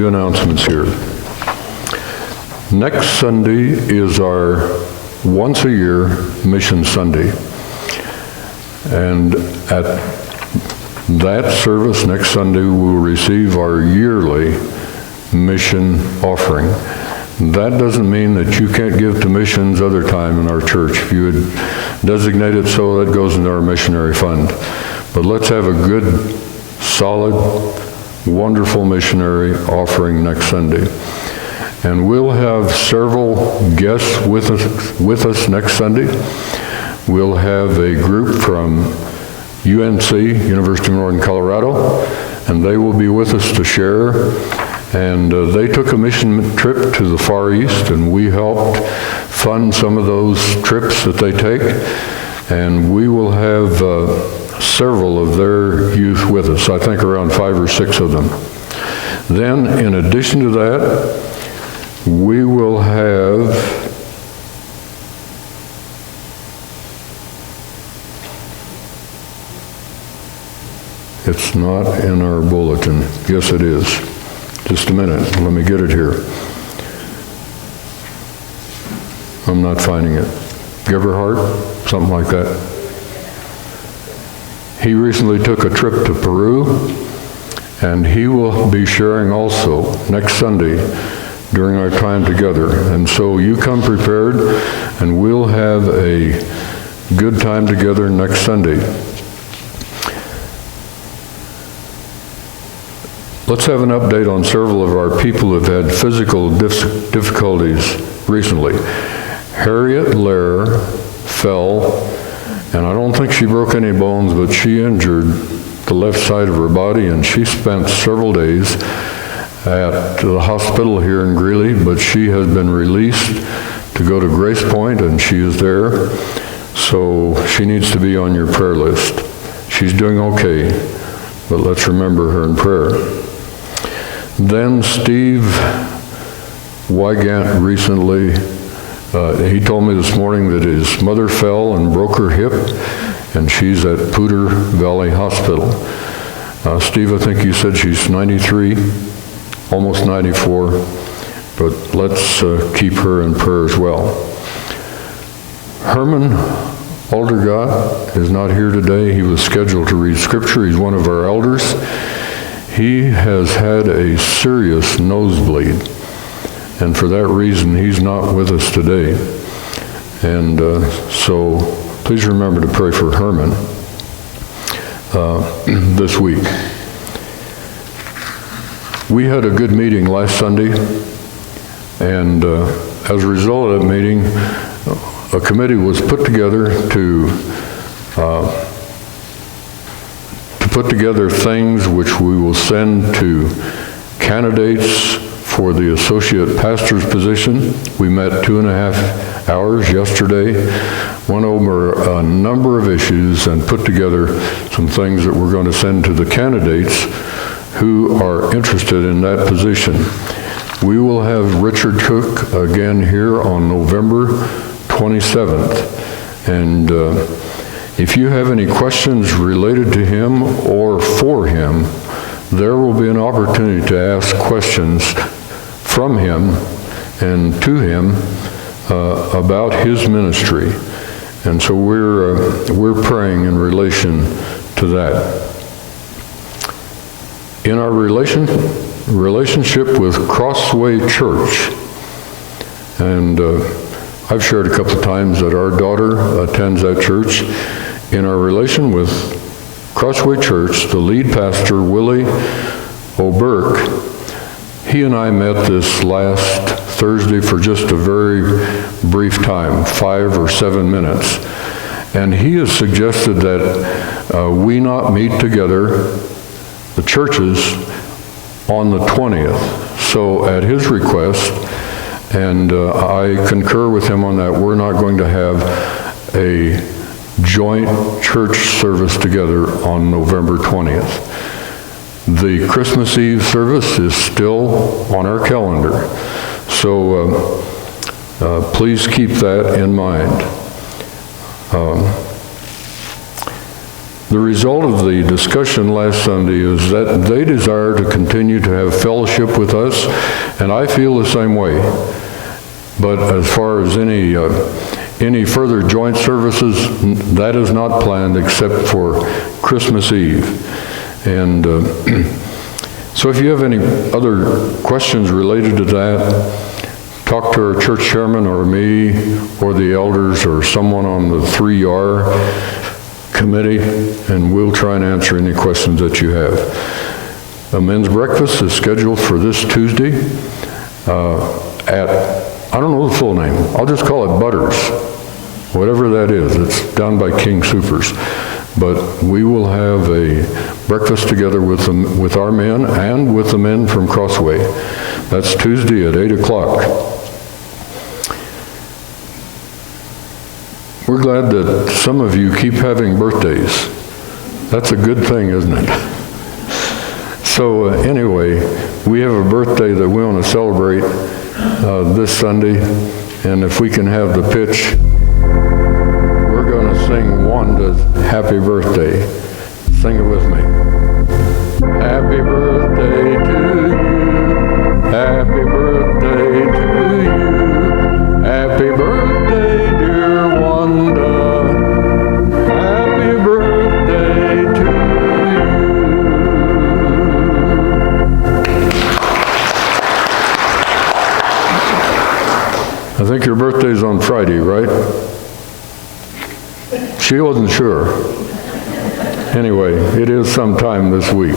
few announcements here. Next Sunday is our once-a-year Mission Sunday. And at that service next Sunday, we'll receive our yearly mission offering. That doesn't mean that you can't give to missions other time in our church. If you would designate it so, that goes into our missionary fund. But let's have a good, solid, wonderful missionary offering next Sunday. And we'll have several guests with us next Sunday. We'll have a group from UNC, University of Northern Colorado, and they will be with us to share. And they took a mission trip to the Far East, and we helped fund some of those trips that they take. And we will have several of their youth with us, I think around 5 or 6 of them. Then, in addition to that, we will have it's not in our bulletin. Yes, it is. Just a minute. Let me get it here. I'm not finding it. Geberhardt? Something like that. He recently took a trip to Peru, and he will be sharing also next Sunday during our time together. And so you come prepared, and we'll have a good time together next Sunday. Let's have an update on several of our people who have had physical difficulties recently. Harriet Lair fell, and I don't think she broke any bones, but she injured the left side of her body, and she spent several days at the hospital here in Greeley, but she has been released to go to Grace Point, and she is there. So she needs to be on your prayer list. She's doing okay, but let's remember her in prayer. Then Steve Wygant recently, he told me this morning that his mother fell and broke her hip, and she's at Poudre Valley Hospital. Steve, I think you said she's 93, almost 94, but let's keep her in prayer as well. Herman Aldergott is not here today. He was scheduled to read scripture. He's one of our elders. He has had a serious nosebleed, and for that reason, he's not with us today. And so please remember to pray for Herman this week. We had a good meeting last Sunday, and as a result of that meeting, a committee was put together to put together things which we will send to candidates for the associate pastor's position. We met 2.5 hours yesterday, went over a number of issues, and put together some things that we're going to send to the candidates who are interested in that position. We will have Richard Cook again here on November 27th. And if you have any questions related to him or for him, there will be an opportunity to ask questions from him and to him about his ministry. And so we're praying in relation to that. In our relationship with Crossway Church, and I've shared a couple of times that our daughter attends that church. In our relation with Crossway Church, the lead pastor, Willie O'Burke, he and I met this last Thursday for just a very brief time, 5 or 7 minutes. And he has suggested that we not meet together, the churches, on the 20th. So at his request, and I concur with him on that, we're not going to have a joint church service together on November 20th. The Christmas Eve service is still on our calendar. So please keep that in mind. The result of the discussion last Sunday is that they desire to continue to have fellowship with us, and I feel the same way. But as far as any further joint services, that is not planned except for Christmas Eve. And so if you have any other questions related to that, talk to our church chairman or me or the elders or someone on the 3R committee, and we'll try and answer any questions that you have. A men's breakfast is scheduled for this Tuesday at, I don't know the full name, I'll just call it Butters, whatever that is. It's down by King Soopers. But we will have a breakfast together with our men and with the men from Crossway. That's Tuesday at 8 o'clock. We're glad that some of you keep having birthdays. That's a good thing, isn't it? So anyway, we have a birthday that we want to celebrate this Sunday, and if we can have the pitch, we're going to sing Wanda's Happy Birthday. Sing it with me. Happy birthday to you. Happy birthday to you. Happy birthday, dear Wanda. Happy birthday to you. I think your birthday's on Friday, right? She wasn't sure. Anyway, it is sometime this week.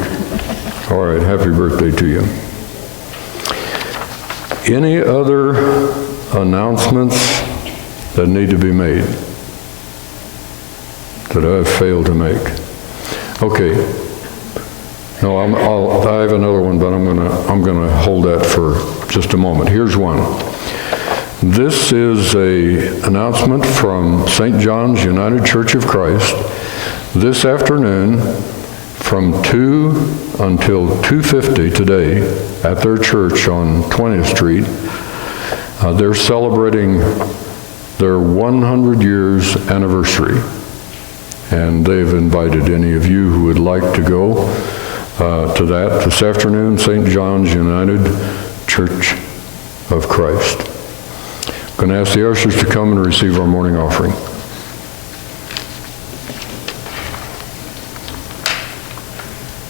All right, happy birthday to you. Any other announcements that need to be made that I've failed to make? Okay. No, I have another one, but I'm gonna hold that for just a moment. Here's one. This is an announcement from St. John's United Church of Christ. This afternoon, from 2 until 2:50 today, at their church on 20th Street, they're celebrating their 100 years anniversary. And they've invited any of you who would like to go to that this afternoon, St. John's United Church of Christ. I'm going to ask the ushers to come and receive our morning offering.